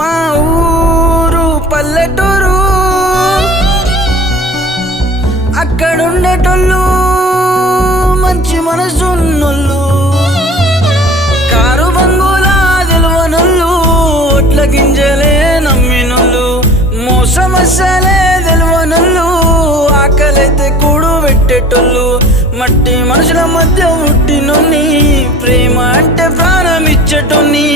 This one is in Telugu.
మా ఊరు పల్లెటూరు, అక్కడుండేటోళ్ళు మంచి మనసున్నోళ్ళు, కారు బంగులా తెలవనోళ్ళు, ఒట్ల గింజలే నమ్మినోళ్ళు, మోసమస్సలే తెలవనోళ్ళు, ఆకలైతే కూడు పెట్టేటోళ్ళు, మట్టి మనుషుల మధ్య పుట్టినోన్ని, ప్రేమ అంటే ప్రాణం ఇచ్చేటోన్ని.